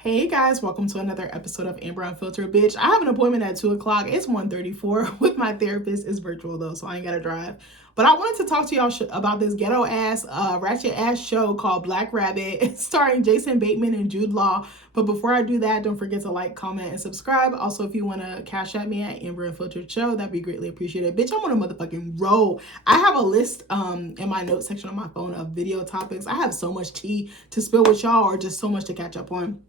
Hey guys, welcome to another episode of Amber Unfiltered. Bitch, I have an appointment at 2 o'clock. It's 1:34 with my therapist. It's virtual though, so I ain't gotta drive. But I wanted to talk to y'all about this ghetto ass, ratchet ass show called Black Rabbit, starring Jason Bateman and Jude Law. But before I do that, don't forget to like, comment, and subscribe. Also, if you want to cash at me at Amber Unfiltered Show, that'd be greatly appreciated. Bitch, I'm on a motherfucking roll. I have a list in my notes section on my phone of video topics. I have so much tea to spill with y'all, or just so much to catch up on.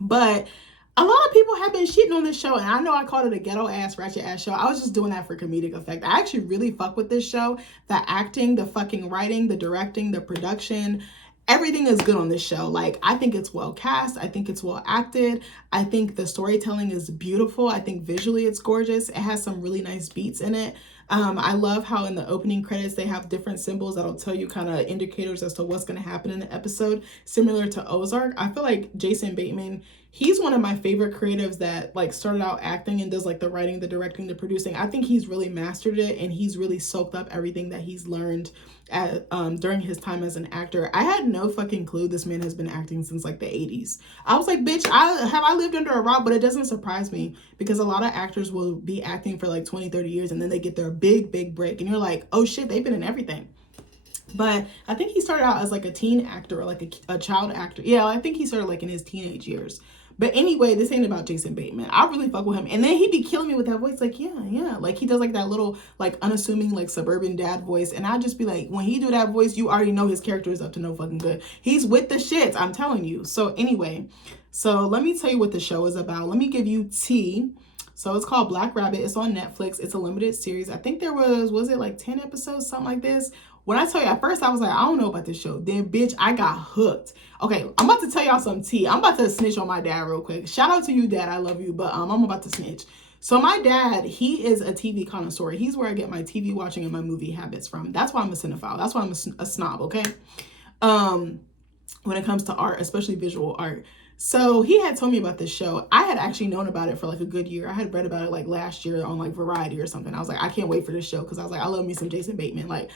But a lot of people have been shitting on this show, and I know I called it a ghetto ass, ratchet ass show. I was just doing that for comedic effect. I actually really fuck with this show. The acting, the fucking writing, the directing, the production, everything is good on this show. Like, I think it's well cast. I think it's well acted. I think the storytelling is beautiful. I think visually it's gorgeous. It has some really nice beats in it. I love how in the opening credits they have different symbols that'll tell you kind of indicators as to what's going to happen in the episode, similar to Ozark. I feel like Jason Bateman, he's one of my favorite creatives that like started out acting and does like the writing, the directing, the producing. I think he's really mastered it, and he's really soaked up everything that he's learned during his time as an actor. I had no fucking clue this man has been acting since like the 80s. I was like, bitch, I lived under a rock, but it doesn't surprise me because a lot of actors will be acting for like 20, 30 years and then they get their big break and you're like, oh shit, they've been in everything. But I think he started out as like a teen actor or like a child actor. Yeah, I think he started like in his teenage years. But anyway, this ain't about Jason Bateman. I really fuck with him. And then he be killing me with that voice. Like, yeah. Like, he does like that little, like, unassuming, like, suburban dad voice. And I just be like, when he do that voice, you already know his character is up to no fucking good. He's with the shits, I'm telling you. So anyway, so let me tell you what the show is about. Let me give you tea. So it's called Black Rabbit. It's on Netflix. It's a limited series. I think there was it like 10 episodes, something like this? When I tell you, at first I was like, I don't know about this show. Then, bitch, I got hooked. Okay, I'm about to tell y'all some tea. I'm about to snitch on my dad real quick. Shout out to you, Dad. I love you, but I'm about to snitch. So my dad, he is a TV connoisseur. He's where I get my TV watching and my movie habits from. That's why I'm a cinephile. That's why I'm a snob, okay? When it comes to art, especially visual art. So he had told me about this show. I had actually known about it for like a good year. I had read about it like last year on like Variety or something. I was like, I can't wait for this show because I was like, I love me some Jason Bateman. Like,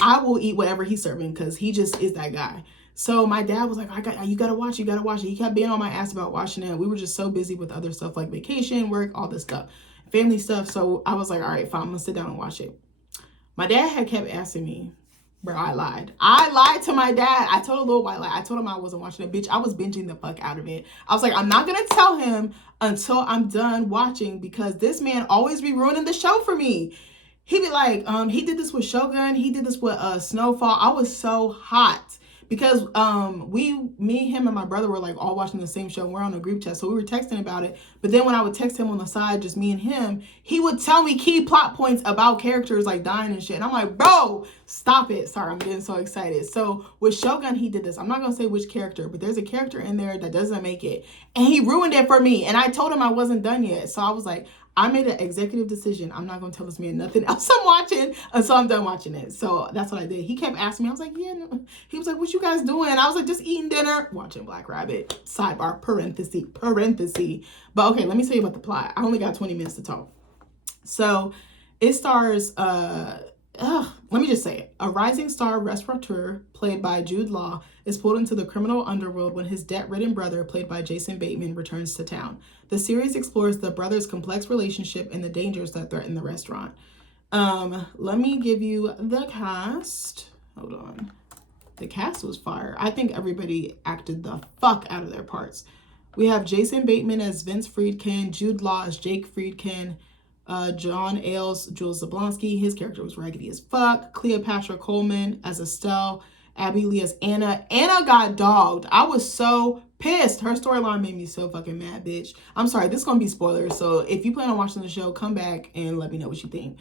I will eat whatever he's serving because he just is that guy. So my dad was like, you gotta watch it. He kept being on my ass about watching it. We were just so busy with other stuff like vacation, work, all this stuff, family stuff. So I was like, all right, fine, I'm gonna sit down and watch it. My dad had kept asking me, bro, I lied to my dad. I told a little white lie. I told him I wasn't watching it. Bitch, I was binging the fuck out of it. I was like, I'm not gonna tell him until I'm done watching because this man always be ruining the show for me. He'd be like, he did this with Shogun. He did this with Snowfall. I was so hot because me, him, and my brother were like all watching the same show. We're on a group chat, so we were texting about it. But then when I would text him on the side, just me and him, he would tell me key plot points about characters like dying and shit. And I'm like, bro, stop it. Sorry, I'm getting so excited. So with Shogun, he did this. I'm not gonna say which character, but there's a character in there that doesn't make it, and he ruined it for me. And I told him I wasn't done yet. So I was like, I made an executive decision. I'm not going to tell this man nothing else I'm watching until I'm done watching it. So that's what I did. He kept asking me. I was like, yeah. No. He was like, what you guys doing? I was like, just eating dinner, watching Black Rabbit. Sidebar, parenthesis. But okay, let me tell you about the plot. I only got 20 minutes to talk. So it stars, let me just say it. A rising star restaurateur, played by Jude Law, is pulled into the criminal underworld when his debt-ridden brother, played by Jason Bateman, returns to town. The series explores the brothers' complex relationship and the dangers that threaten the restaurant. Let me give you the cast. Hold on. The cast was fire. I think everybody acted the fuck out of their parts. We have Jason Bateman as Vince Friedkin, Jude Law as Jake Friedkin, John Ailes, Jules Zablonsky, his character was raggedy as fuck. Cleopatra Coleman as Estelle. Abby Lee as Anna. Anna got dogged. I was so pissed. Her storyline made me so fucking mad, bitch. I'm sorry, this is gonna be spoilers, so if you plan on watching the show, come back and let me know what you think.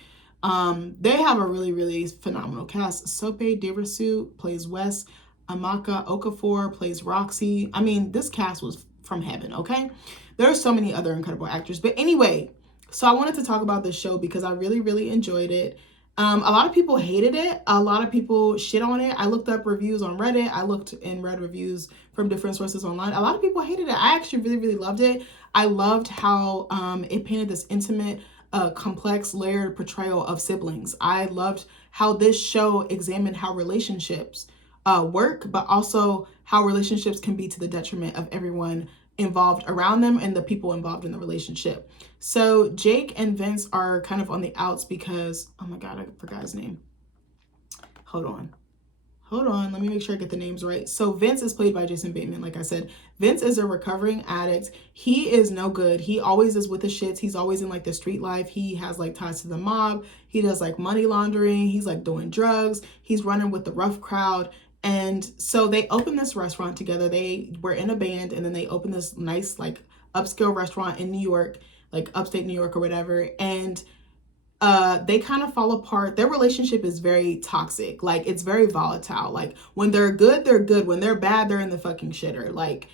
They have a really phenomenal cast. Sope Dirasu plays Wes. Amaka Okafor plays Roxy. I mean, this cast was from heaven, okay? There are so many other incredible actors. But anyway, so I wanted to talk about this show because I really enjoyed it. A lot of people hated it. A lot of people shit on it. I looked up reviews on Reddit. I looked and read reviews from different sources online. A lot of people hated it. I actually really loved it. I loved how it painted this intimate, complex, layered portrayal of siblings. I loved how this show examined how relationships work, but also how relationships can be to the detriment of everyone involved around them and the people involved in the relationship. So Jake and Vince are kind of on the outs because, oh my God, I forgot his name. Hold on. Let me make sure I get the names right. So Vince is played by Jason Bateman. Like I said, Vince is a recovering addict. He is no good. He always is with the shits. He's always in like the street life. He has like ties to the mob. He does like money laundering. He's like doing drugs. He's running with the rough crowd. And so they opened this restaurant together. They were in a band, and then they opened this nice like upscale restaurant in New York, like upstate New York or whatever. And they kind of fall apart. Their relationship is very toxic. Like, it's very volatile. Like, when they're good, they're good. When they're bad, they're in the fucking shitter. Like,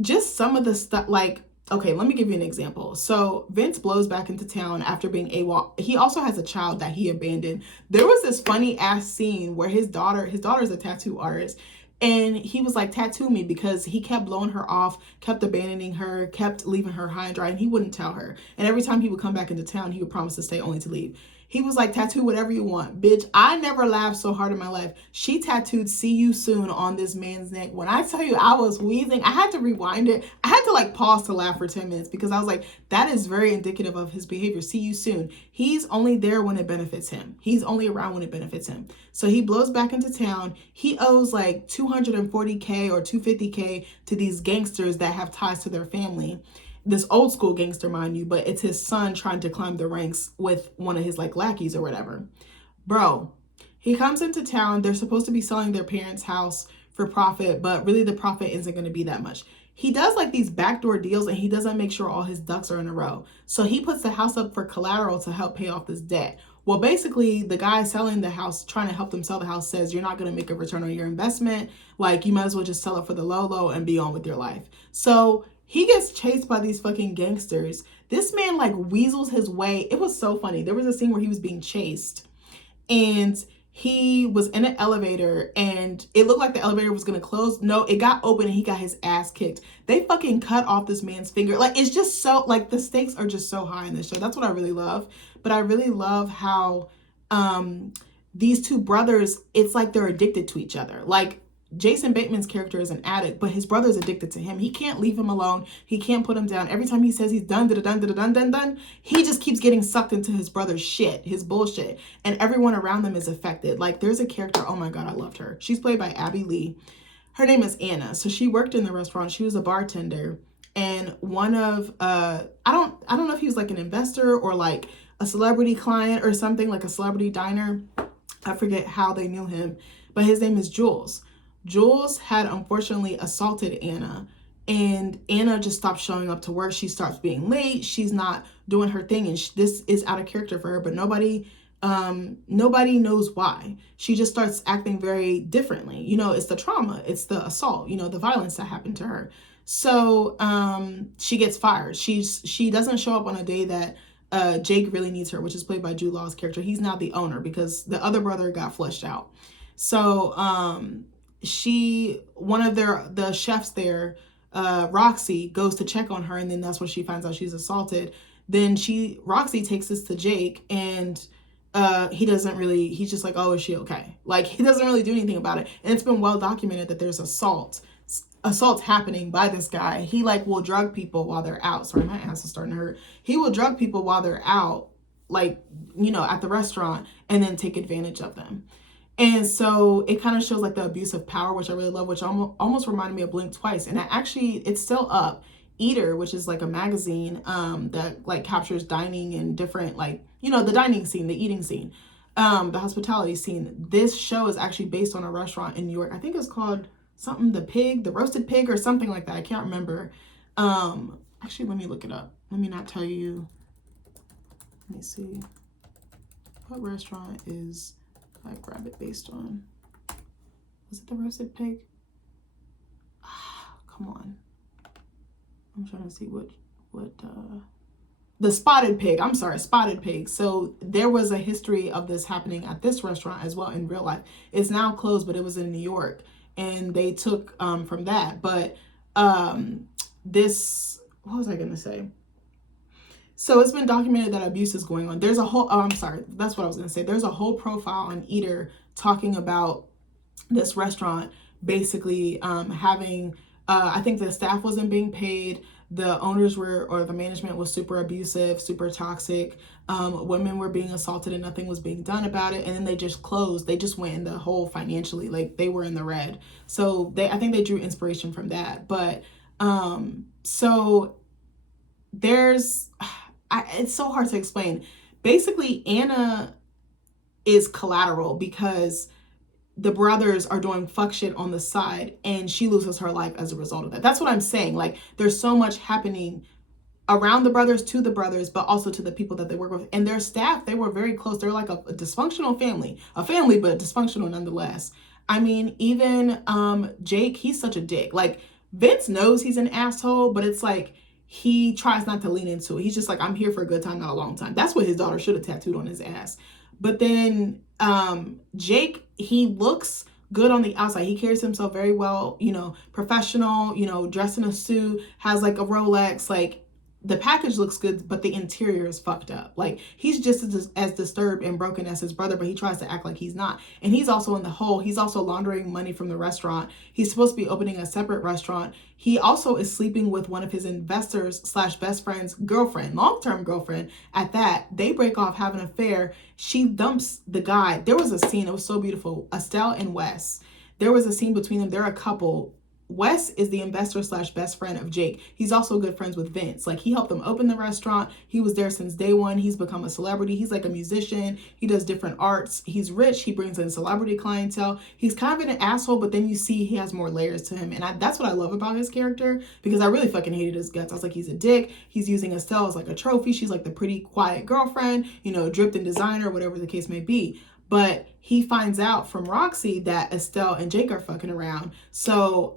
just some of the stuff, like, okay, let me give you an example. So Vince blows back into town after being AWOL. He also has a child that he abandoned. There was this funny ass scene where his daughter's a tattoo artist, and he was like, tattoo me, because he kept blowing her off, kept abandoning her, kept leaving her high and dry, and he wouldn't tell her. And every time he would come back into town, he would promise to stay only to leave. He was like, tattoo whatever you want. Bitch, I never laughed so hard in my life. She tattooed "See You Soon" on this man's neck. When I tell you I was wheezing, I had to rewind it. I had to like pause to laugh for 10 minutes because I was like, that is very indicative of his behavior. See you soon. He's only there when it benefits him. He's only around when it benefits him. So he blows back into town. He owes like $240K or $250K to these gangsters that have ties to their family. This old school gangster, mind you, but it's his son trying to climb the ranks with one of his like lackeys or whatever. Bro, he comes into town. They're supposed to be selling their parents' house for profit, but really the profit isn't going to be that much. He does like these backdoor deals, and he doesn't make sure all his ducks are in a row. So he puts the house up for collateral to help pay off this debt. Well, basically, the guy selling the house, trying to help them sell the house, says you're not going to make a return on your investment. Like, you might as well just sell it for the low and be on with your life. So he gets chased by these fucking gangsters. This man like weasels his way. It was so funny. There was a scene where he was being chased, and he was in an elevator, and it looked like the elevator was going to close. No, it got open, and he got his ass kicked. They fucking cut off this man's finger. Like, it's just so, like, the stakes are just so high in this show. That's what I really love. But I really love how these two brothers, it's like they're addicted to each other. Like, Jason Bateman's character is an addict, but his brother is addicted to him. He can't leave him alone. He can't put him down. Every time he says he's done, he just keeps getting sucked into his brother's shit, his bullshit. And everyone around them is affected. Like, there's a character, oh my God, I loved her. She's played by Abby Lee. Her name is Anna. So she worked in the restaurant. She was a bartender. And one of, I don't know if he was like an investor or like a celebrity client or something, like a celebrity diner. I forget how they knew him, but his name is Jules. Jules had unfortunately assaulted Anna, and Anna just stopped showing up to work. She starts being late. She's not doing her thing, and this is out of character for her, but nobody knows why. She just starts acting very differently. You know, it's the trauma, it's the assault, you know, the violence that happened to her. So she gets fired. She doesn't show up on a day that Jake really needs her, which is played by Jude Law's character. He's now the owner because the other brother got flushed out. So one of the chefs there, Roxy, goes to check on her, and then that's when she finds out she's assaulted. Then Roxy takes this to Jake, and he's just like, oh, is she okay? Like, he doesn't really do anything about it. And it's been well documented that there's assaults happening by this guy. He like will drug people while they're out. Sorry, my ass is starting to hurt. He will drug people while they're out, like, you know, at the restaurant, and then take advantage of them. And so it kind of shows like the abuse of power, which I really love, which almost reminded me of Blink Twice. And it's still up. Eater, which is like a magazine that like captures dining and different, like, you know, the dining scene, the eating scene, the hospitality scene. This show is actually based on a restaurant in New York. I think it's called something, the roasted pig or something like that. I can't remember. Actually, let me look it up. Let me not tell you. Let me see. What restaurant is Black Rabbit based on? Was it the roasted pig? Come on. I'm trying to see what the spotted pig. I'm sorry, spotted pig. So there was a history of this happening at this restaurant as well in real life. It's now closed, but it was in New York, and they took from that. But this, what was I gonna say? So it's been documented that abuse is going on. There's a whole, oh, I'm sorry, that's what I was gonna say. There's a whole profile on Eater talking about this restaurant basically having I think the staff wasn't being paid. The owners were, or the management was super abusive, super toxic. Women were being assaulted and nothing was being done about it. And then they just closed. They just went in the hole financially. Like they were in the red. So I think they drew inspiration from that. But so there's, it's so hard to explain. Basically, Anna is collateral because the brothers are doing fuck shit on the side and she loses her life as a result of that. That's what I'm saying. Like there's so much happening around the brothers, to the brothers, but also to the people that they work with. And their staff, they were very close. They're like a dysfunctional family. A family, but dysfunctional nonetheless. I mean, even Jake, he's such a dick. Like Vince knows he's an asshole, but it's like he tries not to lean into it. He's just like, I'm here for a good time, not a long time. That's what his daughter should have tattooed on his ass. But then Jake, he looks good on the outside. He carries himself very well, you know, professional, you know, dressed in a suit, has like a Rolex, like the package looks good, but the interior is fucked up. Like he's just as disturbed and broken as his brother, but he tries to act like he's not. And he's also in the hole. He's also laundering money from the restaurant. He's supposed to be opening a separate restaurant. He also is sleeping with one of his investors slash best friend's girlfriend, long-term girlfriend at that. They break off, have an affair. She dumps the guy. There was a scene, it was so beautiful. Estelle and Wes, there was a scene between them. They're a couple. Wes is the investor slash best friend of Jake. He's also good friends with Vince. Like he helped them open the restaurant. He was there since day one. He's become a celebrity. He's like a musician. He does different arts. He's rich. He brings in celebrity clientele. He's kind of an asshole, but then you see he has more layers to him. And that's what I love about his character because I really fucking hated his guts. I was like, he's a dick. He's using Estelle as like a trophy. She's like the pretty quiet girlfriend, you know, dripped in designer, whatever the case may be. But he finds out from Roxy that Estelle and Jake are fucking around. So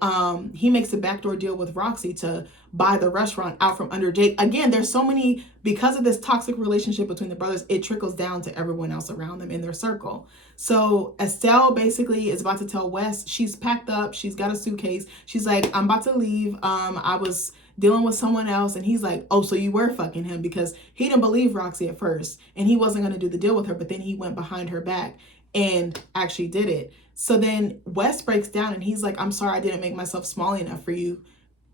he makes a backdoor deal with Roxy to buy the restaurant out from under Jake. Again, there's so many, because of this toxic relationship between the brothers, it trickles down to everyone else around them in their circle. So Estelle basically is about to tell Wes, she's packed up, she's got a suitcase. She's like, I'm about to leave. I was dealing with someone else. And he's like, oh, so you were fucking him, because he didn't believe Roxy at first and he wasn't going to do the deal with her. But then he went behind her back and actually did it. So then Wes breaks down and he's like, I'm sorry, I didn't make myself small enough for you.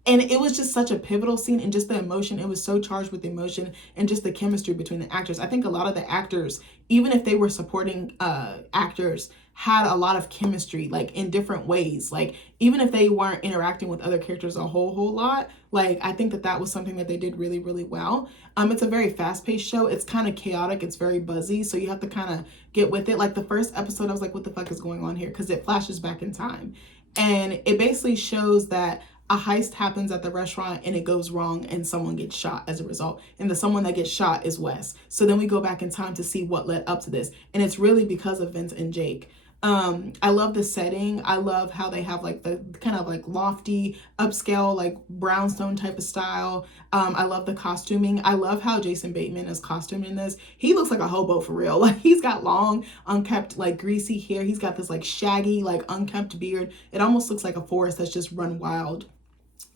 And it was just such a pivotal scene, and just the emotion, it was so charged with emotion and just the chemistry between the actors. I think a lot of the actors, even if they were supporting actors, had a lot of chemistry, like in different ways. Like even if they weren't interacting with other characters a whole lot, like I think that was something that they did really, really well. It's a very fast-paced show. It's kind of chaotic. It's very buzzy. So you have to kind of get with it. Like the first episode, I was like, what the fuck is going on here? Because it flashes back in time. And it basically shows that a heist happens at the restaurant and it goes wrong and someone gets shot as a result. And the someone that gets shot is Wes. So then we go back in time to see what led up to this. And it's really because of Vince and Jake. I love the setting. I love how they have like the kind of like lofty, upscale, like brownstone type of style. I love the costuming. I love how Jason Bateman is costumed in this. He looks like a hobo for real. Like he's got long, unkempt, like greasy hair. He's got this like shaggy, like unkempt beard. It almost looks like a forest that's just run wild.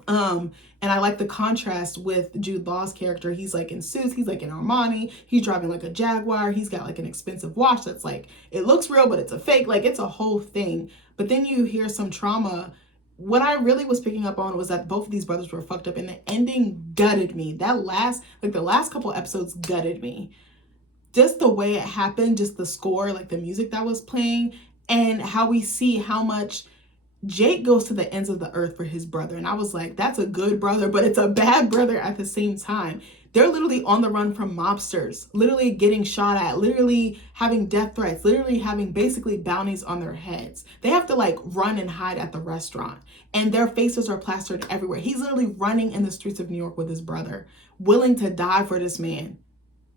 And I like the contrast with Jude Law's character. He's like in suits, he's like in Armani, he's driving like a Jaguar, he's got like an expensive watch that's like, it looks real, but it's a fake, like it's a whole thing. But then you hear some trauma. What I really was picking up on was that both of these brothers were fucked up and the ending gutted me. The last couple episodes gutted me. Just the way it happened, just the score, like the music that was playing, and how we see how much Jake goes to the ends of the earth for his brother. And I was like, that's a good brother, but it's a bad brother at the same time. They're literally on the run from mobsters, literally getting shot at, literally having death threats, literally having basically bounties on their heads. They have to like run and hide at the restaurant and their faces are plastered everywhere. He's literally running in the streets of New York with his brother, willing to die for this man.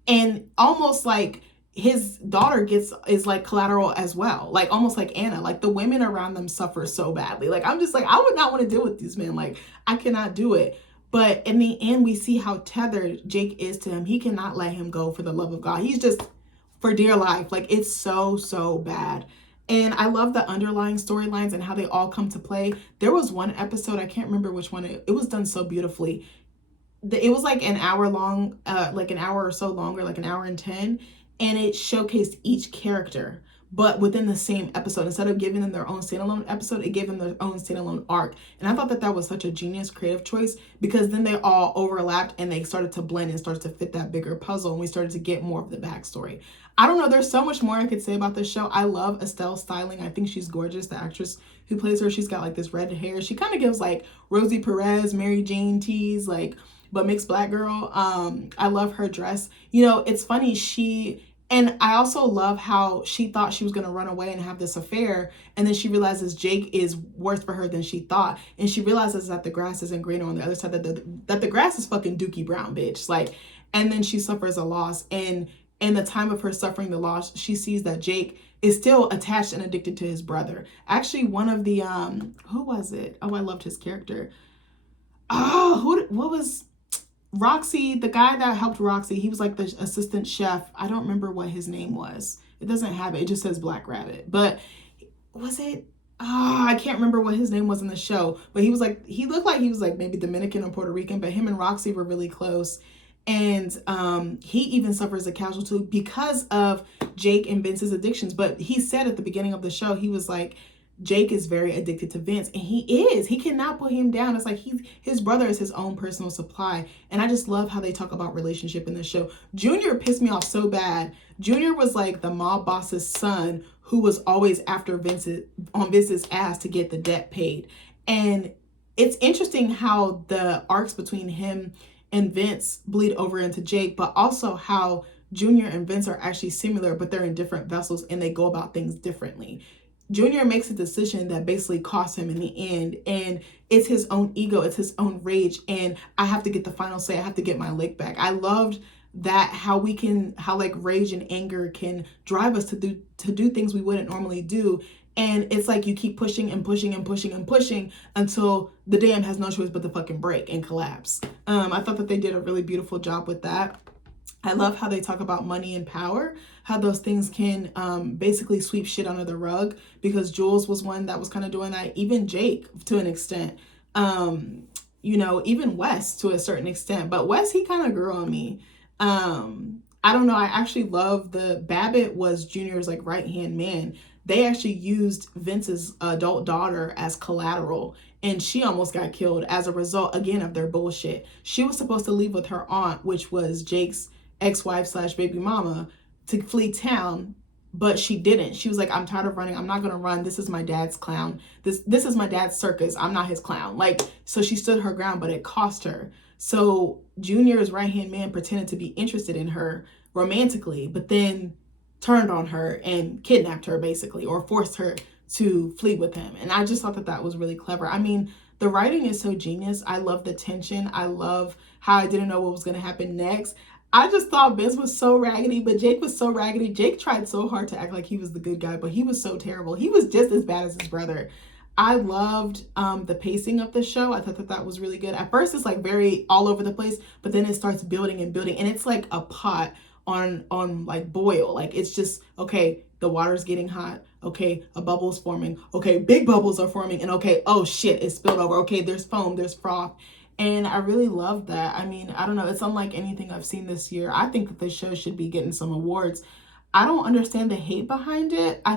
And almost like his daughter is like collateral as well, like almost like Anna. Like the women around them suffer so badly. Like I'm just like, I would not want to deal with these men. Like I cannot do it. But in the end, we see how tethered Jake is to him. He cannot let him go for the love of God. He's just for dear life. Like it's so bad. And I love the underlying storylines and how they all come to play. There was one episode, I can't remember which one, it was done so beautifully. It was like an hour long, like an hour or so longer, like an hour and 10. And it showcased each character, but within the same episode. Instead of giving them their own standalone episode, it gave them their own standalone arc. And I thought that was such a genius creative choice, because then they all overlapped and they started to blend and started to fit that bigger puzzle, and we started to get more of the backstory. I don't know, there's so much more I could say about this show. I love Estelle's styling. I think she's gorgeous. The actress who plays her, she's got like this red hair. She kind of gives like Rosie Perez, Mary Jane tease, like, but mixed black girl. I love her dress. You know, it's funny, and I also love how she thought she was going to run away and have this affair, and then she realizes Jake is worse for her than she thought, and she realizes that the grass isn't greener on the other side, that the grass is fucking Dookie Brown, bitch. Like, and then she suffers a loss, and in the time of her suffering the loss, she sees that Jake is still attached and addicted to his brother. Actually, one of the who was it? Oh, I loved his character. Oh, what was Roxy, the guy that helped Roxy? He was like the assistant chef. I don't remember what his name was. It doesn't have it. It just says Black Rabbit. But was it? I can't remember what his name was in the show. But he looked like he was like maybe Dominican or Puerto Rican. But him and Roxy were really close. And he even suffers a casualty because of Jake and Vince's addictions. But he said at the beginning of the show, he was like, Jake is very addicted to Vince, and he cannot put him down. It's like his brother is his own personal supply. And I just love how they talk about relationship in this show. Junior pissed me off so bad. Junior was like the mob boss's son who was always after Vince's ass to get the debt paid. And it's interesting how the arcs between him and Vince bleed over into Jake, but also how Junior and Vince are actually similar, but they're in different vessels and they go about things differently. Junior makes a decision that basically costs him in the end, and it's his own ego, it's his own rage, and I have to get the final say, I have to get my lick back. I loved that, how like rage and anger can drive us to do things we wouldn't normally do. And it's like you keep pushing and pushing and pushing and pushing until the dam has no choice but to fucking break and collapse. I thought that they did a really beautiful job with that. I love how they talk about money and power, how those things can basically sweep shit under the rug, because Jules was one that was kind of doing that. Even Jake to an extent, you know, even Wes to a certain extent. But Wes, he kind of grew on me. I don't know. I actually love Babbitt was Junior's like right-hand man. They actually used Vince's adult daughter as collateral, and she almost got killed as a result, again, of their bullshit. She was supposed to leave with her aunt, which was Jake's ex-wife / baby mama, to flee town, but she didn't. She was like, I'm tired of running. I'm not gonna run. This is my dad's clown. This is my dad's circus. I'm not his clown. Like, so she stood her ground, but it cost her. So Junior's right-hand man pretended to be interested in her romantically, but then turned on her and kidnapped her, basically, or forced her to flee with him. And I just thought that was really clever. I mean, the writing is so genius. I love the tension. I love how I didn't know what was going to happen next. I just thought Vince was so raggedy, but Jake was so raggedy. Jake tried so hard to act like he was the good guy, but he was so terrible. He was just as bad as his brother. I loved the pacing of the show. I thought that was really good. At first, it's like very all over the place, but then it starts building and building, and it's like a pot on like boil. Like, it's just, okay, the water's getting hot. Okay, a bubble's forming. Okay, big bubbles are forming, and okay, oh shit, it's spilled over. Okay, there's foam, there's froth. And I really love that. I mean, I don't know. It's unlike anything I've seen this year. I think that this show should be getting some awards. I don't understand the hate behind it. I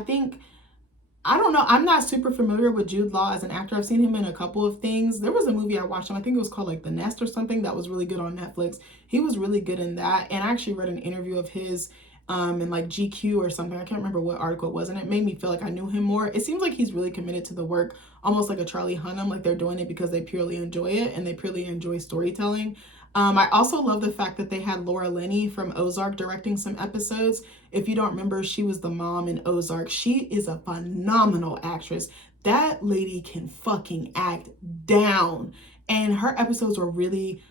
don't know. I'm not super familiar with Jude Law as an actor. I've seen him in a couple of things. There was a movie I watched him. I think it was called like The Nest or something that was really good on Netflix. He was really good in that. And I actually read an interview of his in like GQ or something. I can't remember what article it was. And it made me feel like I knew him more. It seems like he's really committed to the work, almost like a Charlie Hunnam. Like, they're doing it because they purely enjoy it and they purely enjoy storytelling. I also love the fact that they had Laura Linney from Ozark directing some episodes. If you don't remember, she was the mom in Ozark. She is a phenomenal actress. That lady can fucking act down. And her episodes were really,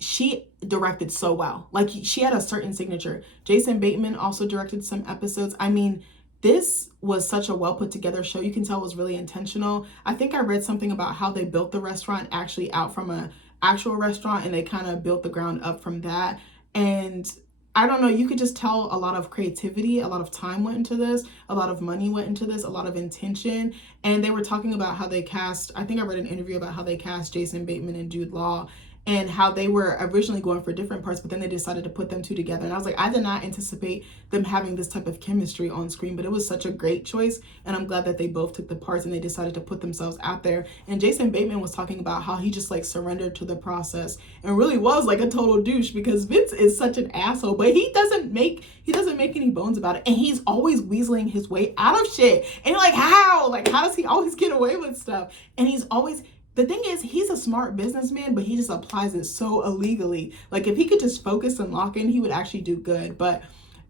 she directed so well. Like, she had a certain signature. Jason Bateman also directed some episodes. I mean, this was such a well put together show. You can tell it was really intentional. I think I read something about how they built the restaurant actually out from a actual restaurant, and they kind of built the ground up from that. And I don't know, you could just tell a lot of creativity, a lot of time went into this, a lot of money went into this, a lot of intention. And they were talking about how they cast, I think I read an interview about how they cast Jason Bateman and Jude Law. and how they were originally going for different parts, but then they decided to put them two together. And I was like, I did not anticipate them having this type of chemistry on screen, but it was such a great choice. And I'm glad that they both took the parts and they decided to put themselves out there. And Jason Bateman was talking about how he just like surrendered to the process and really was like a total douche, because Vince is such an asshole, but he doesn't make any bones about it. And he's always weaseling his way out of shit. And you're like, how? Like, how does he always get away with stuff? And he's always, the thing is, he's a smart businessman, but he just applies it so illegally. Like, if he could just focus and lock in, he would actually do good. But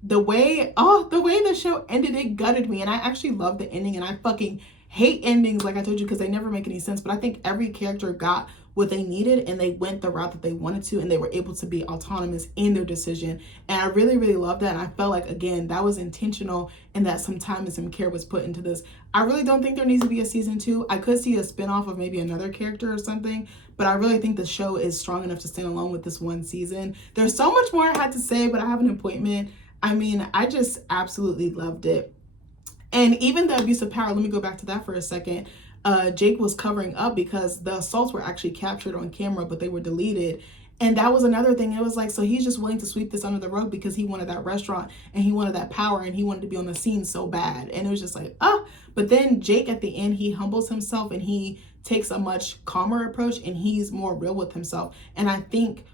the way the show ended, it gutted me. And I actually love the ending, and I fucking hate endings, like I told you, because they never make any sense. But I think every character got what they needed, and they went the route that they wanted to, and they were able to be autonomous in their decision. And I really, really love that. And I felt like, again, that was intentional, and that some time and some care was put into this. I really don't think there needs to be a season 2. I could see a spinoff of maybe another character or something, but I really think the show is strong enough to stand alone with this one season. There's so much more I had to say, but I have an appointment. I mean, I just absolutely loved it. And even the abuse of power, let me go back to that for a second. Jake was covering up because the assaults were actually captured on camera, but they were deleted. And that was another thing. It was like, so he's just willing to sweep this under the rug because he wanted that restaurant and he wanted that power and he wanted to be on the scene so bad. And it was just like, but then Jake at the end, he humbles himself and he takes a much calmer approach and he's more real with himself. And I think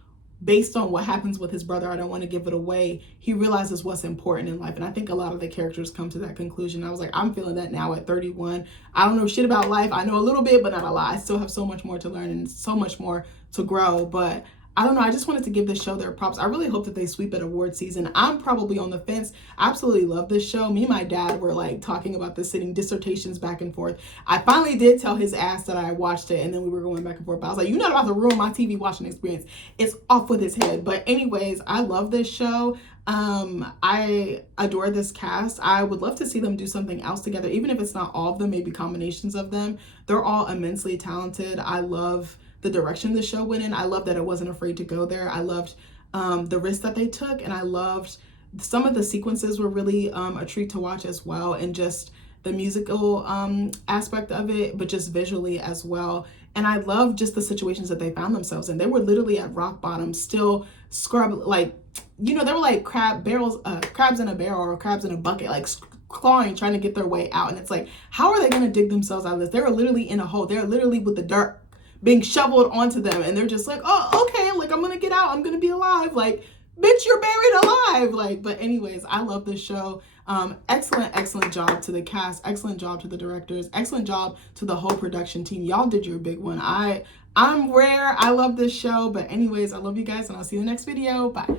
based on what happens with his brother, I don't want to give it away, he realizes what's important in life. And I think a lot of the characters come to that conclusion. I was like, I'm feeling that now at 31. I don't know shit about life. I know a little bit, but not a lot. I still have so much more to learn and so much more to grow. But I don't know. I just wanted to give this show their props. I really hope that they sweep it award season. I'm probably on the fence. I absolutely love this show. Me and my dad were like talking about this, sitting dissertations back and forth. I finally did tell his ass that I watched it, and then we were going back and forth. But I was like, you're not about to ruin my TV watching experience. It's off with his head. But anyways, I love this show. I adore this cast. I would love to see them do something else together, even if it's not all of them, maybe combinations of them. They're all immensely talented. I love the direction the show went in. I love that it wasn't afraid to go there. I loved the risk that they took, and I loved some of the sequences were really a treat to watch as well, and just the musical aspect of it, but just visually as well. And I love just the situations that they found themselves in. They were literally at rock bottom, still like, they were like crabs in a barrel or crabs in a bucket, like clawing, trying to get their way out. And it's like, how are they going to dig themselves out of this? They were literally in a hole. They're literally with the dirt being shoveled onto them, and they're just like, oh, okay, like, I'm gonna get out, I'm gonna be alive, like, bitch, you're buried alive. Like, but anyways, I love this show. Excellent job to the cast, excellent job to the directors, excellent job to the whole production team. Y'all did your big one. I'm rare. I love this show. But anyways, I love you guys, and I'll see you in the next video. Bye.